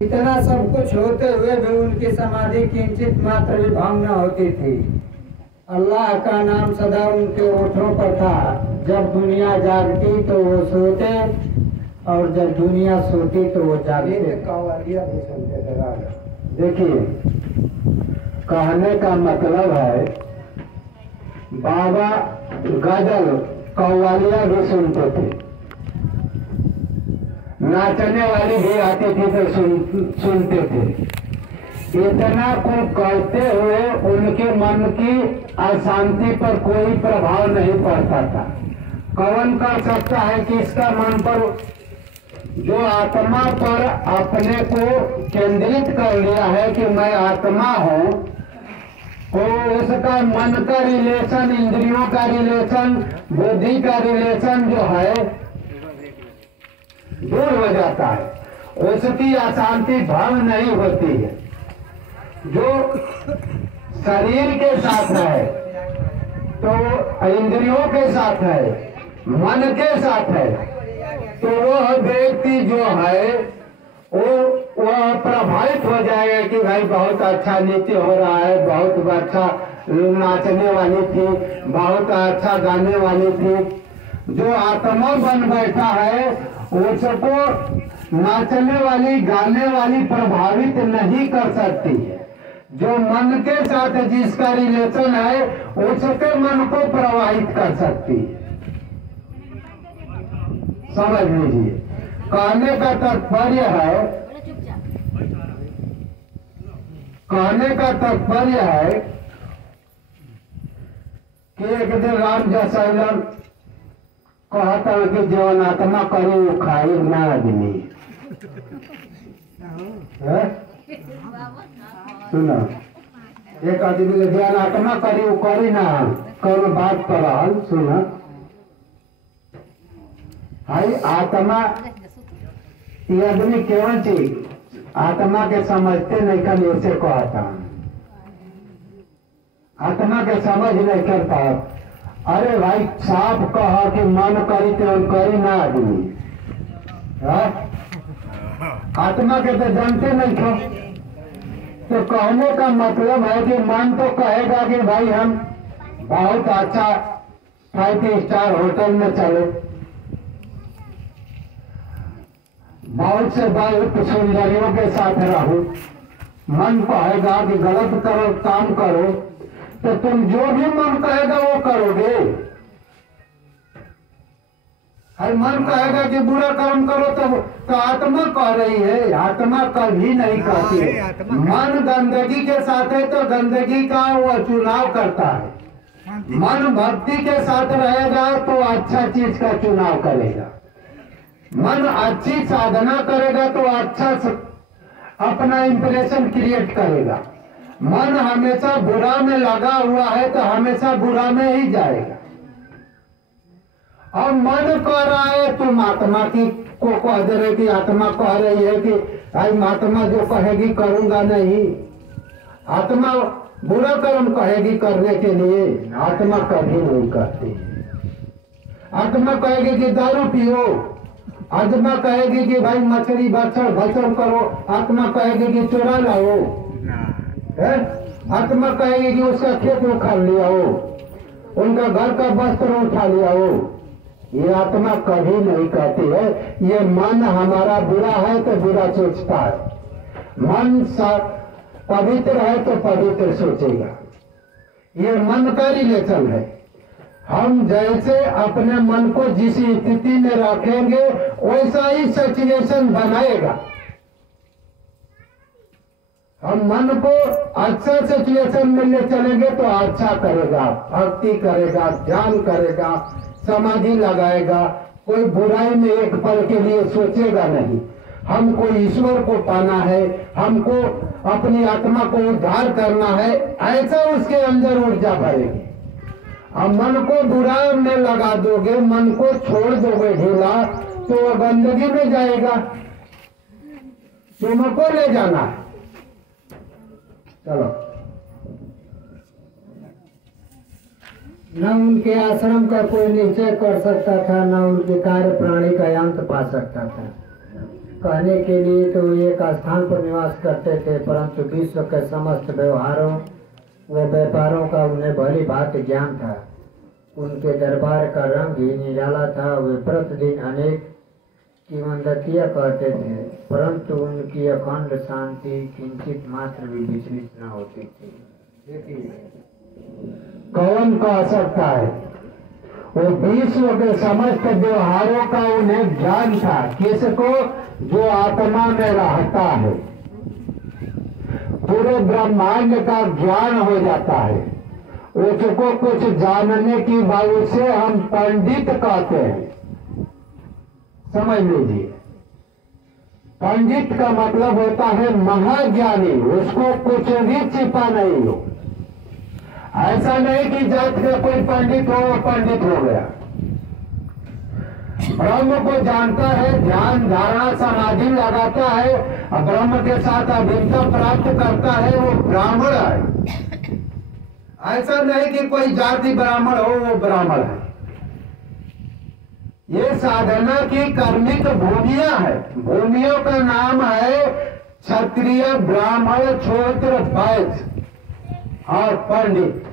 इतना सब कुछ होते हुए भी उनकी समाधि किंचित मात्र भी भंग न होती थी। अल्लाह का नाम सदा उनके ओठों पर था। जब दुनिया जागती तो वो सोते और जब दुनिया सोती तो वो जागते। कव्वालियाँ भी सुनते थे राजा। देखिए, कहने का मतलब है बाबा गजल कव्वालियाँ भी सुनते थे, नाचने वाली भी आती थी तो सुनते थे। इतना कुछ करते हुए उनके मन की अशांति पर कोई प्रभाव नहीं पड़ता था। कौन कर सकता है कि इसका मन पर, जो आत्मा पर अपने को केंद्रित कर लिया है कि मैं आत्मा हूँ, तो उसका मन का रिलेशन, इंद्रियों का रिलेशन, बुद्धि का रिलेशन जो है दूर हो जाता है। उसकी अशांति भंग नहीं होती है। जो शरीर के साथ है तो इंद्रियों के साथ है, मन के साथ है, तो वह व्यक्ति जो है वह प्रभावित हो जाएगा कि भाई बहुत अच्छा नृत्य हो रहा है, बहुत अच्छा नाचने वाली थी, बहुत अच्छा गाने वाली थी। जो आत्मा बन बैठा है उसको नाचने वाली, गाने वाली प्रभावित नहीं कर सकती है। जो मन के साथ जिसका रिलेशन है उसके मन को प्रभावित कर सकती है। समझ लीजिए, कहने का तात्पर्य है, कहने का तात्पर्य है कि एक दिन राम जसैलन कहता है कि जवन आत्मा करी वो खाई ना आदमी। सुना, एक आदमी के जवन आत्मा करी वो करी ना, कौन बात कर रहा। सुना, हाई आत्मा ये आदमी केवल चीज आत्मा के समझते नहीं कर, ऐसे कहता आत्मा के समझ नहीं कर पाओ। अरे भाई साफ कहा कि मन करी तो करी ना आदमी, आत्मा के तो जानते नहीं थे। तो कहने का मतलब है कि मन तो कहेगा कि भाई हम बहुत अच्छा 5 स्टार होटल में चले, बहुत से बहुत सुंदरियों के साथ रहो। मन कहेगा कि गलत करो, काम करो, तो तुम जो भी मन कहेगा वो करोगे। हर मन कहेगा कि बुरा कर्म करो तो आत्मा कह रही है, आत्मा कभी नहीं कहती है। मन गंदगी के साथ है तो गंदगी का वो चुनाव करता है। मन भक्ति के साथ रहेगा तो अच्छा चीज का चुनाव करेगा। मन अच्छी साधना करेगा तो अच्छा अपना इंप्रेशन क्रिएट करेगा। मन हमेशा बुरा में लगा हुआ है तो हमेशा बुरा में ही जाएगा। और मन कह रहा है, तुम आत्मा की को कह दे रहे कि आत्मा कह रही है कि भाई आत्मा जो कहेगी करूंगा नहीं। आत्मा बुरा कर्म कहेगी करने के लिए, आत्मा कभी नहीं करती। आत्मा कहेगी कि दारू पियो, आत्मा कहेगी कि भाई मछली बछड़ भक्षण करो, आत्मा कहेगी कि चुरा लाओ, आत्मा कहेगी कि उसका खेत उखाड़ लिया हो, उनका घर का वस्त्र उठा लिया हो। ये आत्मा कभी नहीं कहती है। ये मन हमारा बुरा है तो बुरा सोचता है, मन पवित्र है तो पवित्र सोचेगा। ये मन का रिलेशन है। हम जैसे अपने मन को जिस स्थिति में रखेंगे वैसा ही सिचुएशन बनाएगा। हम मन को अच्छा सिचुएशन में ले चलेंगे तो अच्छा करेगा, भक्ति करेगा, ध्यान करेगा, समाधि लगाएगा, कोई बुराई में एक पल के लिए सोचेगा नहीं। हमको ईश्वर को पाना है, हमको अपनी आत्मा को उद्धार करना है, ऐसा उसके अंदर ऊर्जा भरेगी। अब मन को बुरा में लगा दोगे, मन को छोड़ दोगे ढीला, तो वो गंदगी में जाएगा। तुमको ले जाना है। चलो, न उनके आश्रम का कोई निश्चय कर सकता था, न उनके कार्य प्राणी का अंत पा सकता था। कहने के लिए तो एक स्थान पर निवास करते थे, परंतु विश्व के समस्त व्यवहारों व व्यापारों का उन्हें भली भांति ज्ञान था। उनके दरबार का रंग ही निराला था। वे प्रतिदिन अनेक किंवदंतियां कहते थे, परंतु उनकी अखंड शांति किंचित मात्र भी विचलित न होती थी। कौन कह सकता है? वो विश्व के समस्त व्यवहारों का उन्हें ज्ञान था। किसको? जो आत्मा में रहता है, पूरे ब्रह्मांड का ज्ञान हो जाता है। उसको कुछ जानने की वजह से हम पंडित कहते हैं। समझ लीजिए, पंडित का मतलब होता है महाज्ञानी, उसको कुछ भी छिपा नहीं हो। ऐसा नहीं कि जात का कोई पंडित हो वो पंडित हो गया। ब्रह्म को जानता है, ध्यान धारणा समाधि लगाता है और ब्रह्म के साथ अभिन्नता प्राप्त करता है, वो ब्राह्मण है। ऐसा नहीं कि कोई जाति ब्राह्मण हो वो ब्राह्मण है। ये साधना की कर्मिक भूमियां है। भूमियों का नाम है क्षत्रिय, ब्राह्मण, क्षोत्र, वैश्य और पंडित।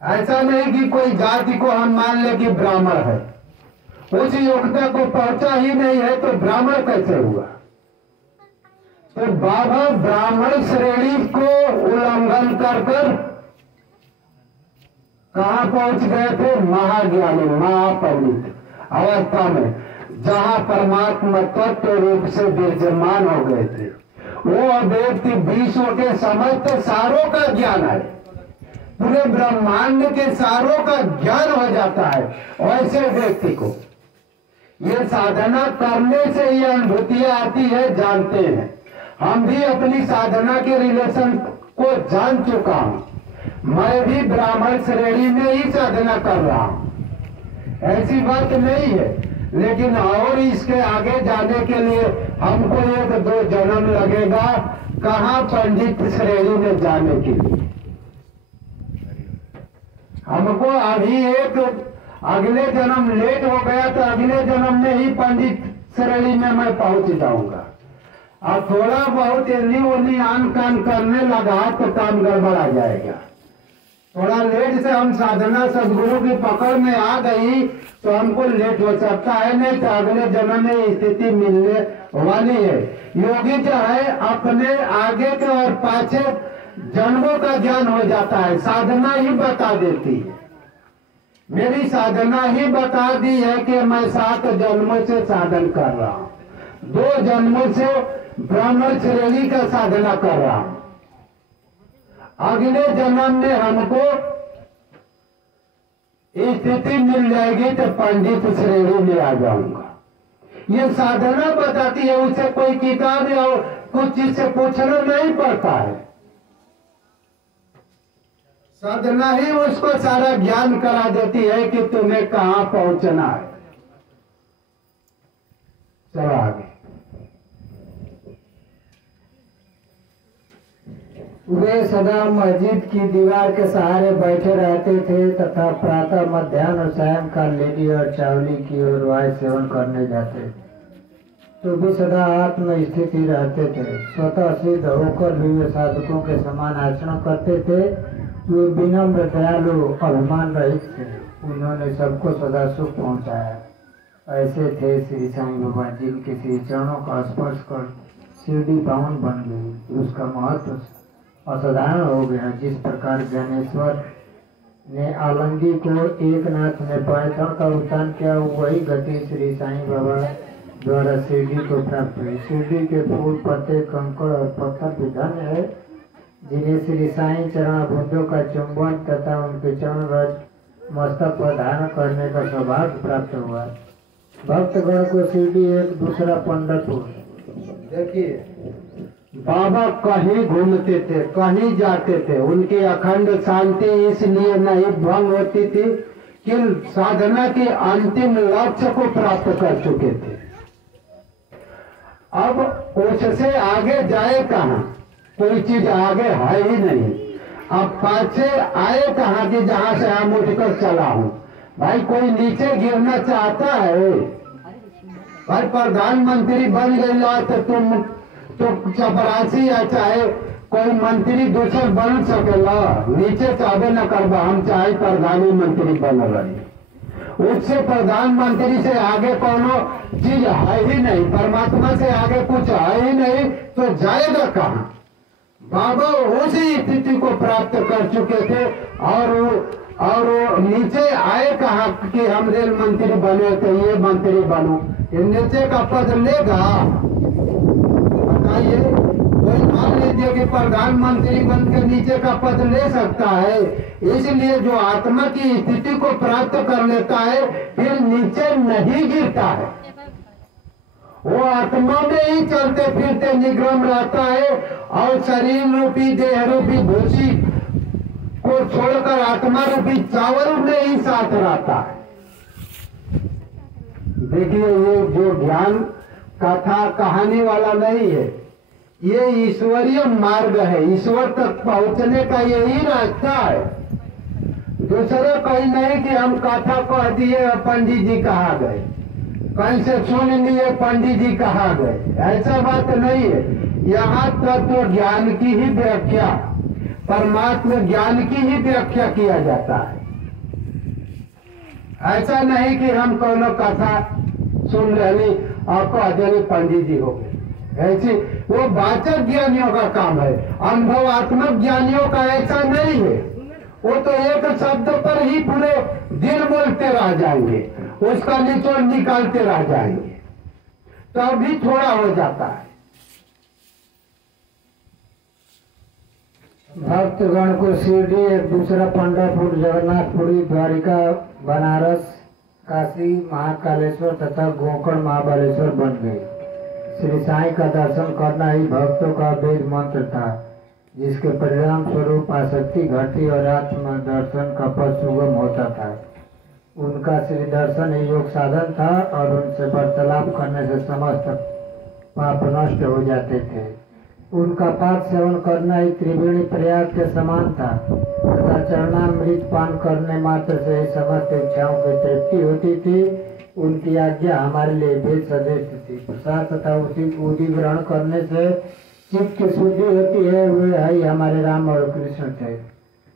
ऐसा नहीं कि कोई जाति को हम मान ले कि ब्राह्मण है, उस योग्यता को पहुंचा ही नहीं है तो ब्राह्मण कैसे हुआ? तो बाबा ब्राह्मण श्रेणी को उल्लंघन कर कहां पहुंच गए थे? महाज्ञानी, महापंडित अवस्था में, जहां परमात्मा तत्व रूप से विराजमान हो गए थे। वो व्यक्ति विश्व के समस्त सारों का ज्ञान है, पूरे ब्रह्मांड के सारों का ज्ञान हो जाता है। ऐसे व्यक्ति को ये साधना करने से ये अनुभूतियां आती है, जानते हैं। हम भी अपनी साधना के रिलेशन को जान चुका हूं। मैं भी ब्राह्मण श्रेणी में ही साधना कर रहा हूं, ऐसी बात नहीं है। लेकिन और इसके आगे जाने के लिए हमको 1-2 जन्म लगेगा, कहां पंडित श्रेणी में जाने के लिए। हमको अभी एक अगले जन्म लेट हो गया तो अगले जन्म में ही पंडित श्रेणी में मैं पहुंच जाऊंगा। और थोड़ा बहुत एनी ओनी आन कान करने लगा तो काम गड़बड़ा जाएगा। थोड़ा लेट से हम साधना सदगुरु की पकड़ में आ गई तो हमको लेट हो सकता है, नहीं तो अगले जन्म में स्थिति मिलने वाली है। योगी जो है अपने आगे के और पाछे जन्मों का ज्ञान हो जाता है, साधना ही बता देती है। मेरी साधना ही बता दी है कि मैं 7 जन्मों से साधन कर रहा हूँ, 2 जन्मों से ब्राह्मण श्रेणी का साधना कर रहा हूँ। अगले जन्म में हमको स्थिति मिल जाएगी तो पंडित श्रेणी में आ जाऊंगा। ये साधना बताती है, उसे कोई किताब या कुछ चीज से पूछना नहीं पड़ता है। साधना ही उसको सारा ज्ञान करा देती है कि तुम्हें कहां पहुंचना है। चलो आगे। वे सदा मस्जिद की दीवार के सहारे बैठे रहते थे तथा प्रातः, मध्याह्न और सायंकाल लेडी और चावली की ओर वायु सेवन करने जाते, तो भी सदा आत्म स्थिति रहते थे। स्वतः सिद्ध होकर भी वे साधकों के समान आचरण करते थे। वे विनम्र, दयालु, अभिमान रहित थे। उन्होंने सबको सदा सुख पहुंचाया। ऐसे थे श्री साईं बाबा, जिनके श्री चरणों का स्पर्श कर शिरडी पावन बन गई। उसका महत्व असाधारण हो गया। जिस प्रकार ज्ञानेश्वर ने आलमगी को एकनाथ में पैथण का उत्थान किया, वही गति श्री साईं बाबा द्वारा शिरडी को प्राप्त हुई। शिरडी के फूल, पत्ते, कंकड़ और पत्थर भी धन्य है, जिन्हें श्री साईं चरण बुद्धों का चुंबन तथा उनके चरण रज मस्तक पर धारण करने का सौभाग्य प्राप्त हुआ। भक्तगण को शिरडी एक दूसरा पंढरपुर। देखिए, बाबा कहीं घूमते थे, कहीं जाते थे, उनकी अखंड शांति इसलिए नहीं भंग होती थी कि साधना के अंतिम लक्ष्य को प्राप्त कर चुके थे। अब उससे आगे जाए कहाँ? कोई चीज आगे है ही नहीं। अब पाछे आए कहाँ कि जहां से हम उठकर चला हूं। भाई कोई नीचे गिरना चाहता है भाई प्रधानमंत्री बन गई तो तुम तो चपरासी या चाहे कोई मंत्री दूसर बन सकेला, नीचे चाहे न करबा, हम चाहे प्रधानमंत्री बन रही। उससे प्रधानमंत्री से आगे कोनो चीज है ही नहीं, परमात्मा से आगे कुछ है ही नहीं, तो जाएगा कहाँ? बाबा उसी स्थिति को प्राप्त कर चुके थे और वो नीचे आए कहा कि हम रेल मंत्री बने तो ये मंत्री बनो, ये नीचे का पद लेगा? बताइए, कोई मान लीजिए कि प्रधानमंत्री बनकर नीचे का पद ले सकता है। इसलिए जो आत्मा की स्थिति को प्राप्त कर लेता है फिर नीचे नहीं गिरता है, वो आत्मा में ही चलते फिरते निगम रहता है और शरीर रूपी देह रूपी भूसी को छोड़कर आत्मा रूपी चावल में ही साथ रहता है। देखिए, ये जो ज्ञान कथा कहानी वाला नहीं है, ये ईश्वरीय मार्ग है, ईश्वर तक पहुंचने का यही रास्ता है। दूसरा कोई नहीं कि हम कथा कह दिए पंडित जी कहा गए, कहीं से सुन लिए पंडित जी कहा गए, ऐसा बात नहीं है। यहाँ तत्व ज्ञान की ही व्याख्या, परमात्मा ज्ञान की ही व्याख्या किया जाता है। ऐसा नहीं कि हम कोनो कथा सुन रहे और कह देने पंडित जी हो गए, ऐसी वो वाचक ज्ञानियों का काम है, अनुभवात्मक ज्ञानियों का ऐसा नहीं है। वो तो एक शब्द पर ही पूरे दिन बोलते रह जाएंगे, उसका निचोड़ निकालते रह जाएंगे, तो अभी थोड़ा हो जाता है। भक्तगण को शिरडी, एक दूसरा पंढरपुर, जगन्नाथपुरी, द्वारिका, बनारस, काशी, महाकालेश्वर तथा गोकर्ण महाबलेश्वर बन गए। श्री साईं का दर्शन करना ही भक्तों का वेद मंत्र था, जिसके परिणाम स्वरूप आसक्ति घटी और आत्म दर्शन का पथ सुगम होता था। उनका श्री दर्शन ही योग साधन था और उनसे वार्तालाप करने से समस्त पाप नष्ट हो जाते थे। उनका पाक सेवन करना ही त्रिवेणी प्रयाग के समान था तथा चरणामृत पान करने मात्र से ही समस्त इच्छाओं की तृप्ति होती थी। उनकी आज्ञा हमारे लिए भेद सदृश थी। प्रसाद तथा उसी उदी ग्रहण करने से चित्त की शुद्धि होती है। वे ही हमारे राम और कृष्ण थे,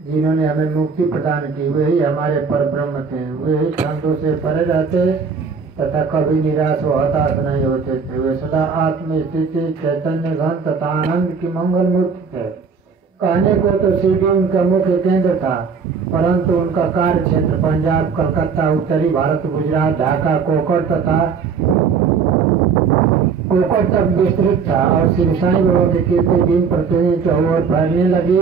जिन्होंने हमें मुक्ति प्रदान की। वे ही हमारे परब्रह्म थे। वे ही ठंडों से परे रहते तथा कभी निराश व हताश नहीं होते थे। वे सदा आत्म स्थिति, चैतन्य घन तथा आनंद की मंगल मूर्ति थे। कहने को तो शिरडी उनका मुख्य केंद्र था, परंतु उनका कार्य क्षेत्र पंजाब, कलकत्ता, उत्तरी भारत, गुजरात, ढाका, कोकण तक विस्तृत था। और श्री साईं बाबा की कीर्ति दिन प्रतिदिन चौर फैलने लगी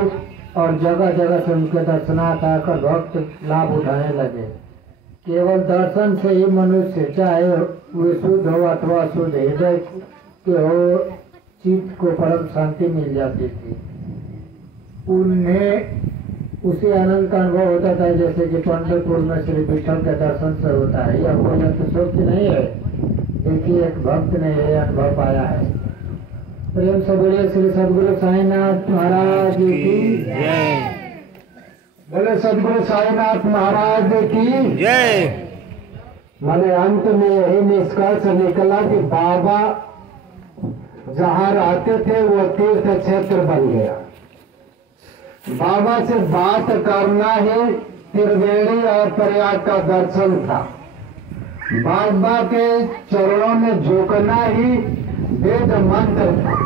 और जगह जगह से उनके दर्शनार्थ आकर भक्त लाभ उठाने लगे। केवल दर्शन से ही मनुष्य, चाहे वे शुद्ध हो अथवा शुद्ध हृदय के हो, चित्त को परम शांति मिल जाती थी। उन्हें उसी आनंद का अनुभव होता था जैसे कि पंढरपुर में श्री विठल के दर्शन से होता है। यह कोई अतिशोक्ति नहीं है। देखिए, एक भक्त ने यह अनुभव पाया है। प्रेम से बोलिए श्री सद्गुरु साईनाथ महाराज की जय। बोले सद्गुरु साईनाथ महाराज की जय। मैंने अंत में यही निष्कर्ष निकला कि बाबा जहाँ रहते थे वो तीर्थ क्षेत्र बन गया। बाबा से बात करना ही त्रिवेणी और प्रयाग का दर्शन था। बाबा के चरणों में झुकना ही वेद मंत्र था।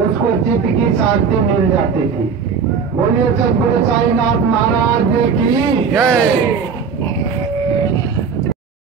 उसको चित्त की शांति मिल जाती थी। बोलिए सद्गुरु साईनाथ महाराज की जय।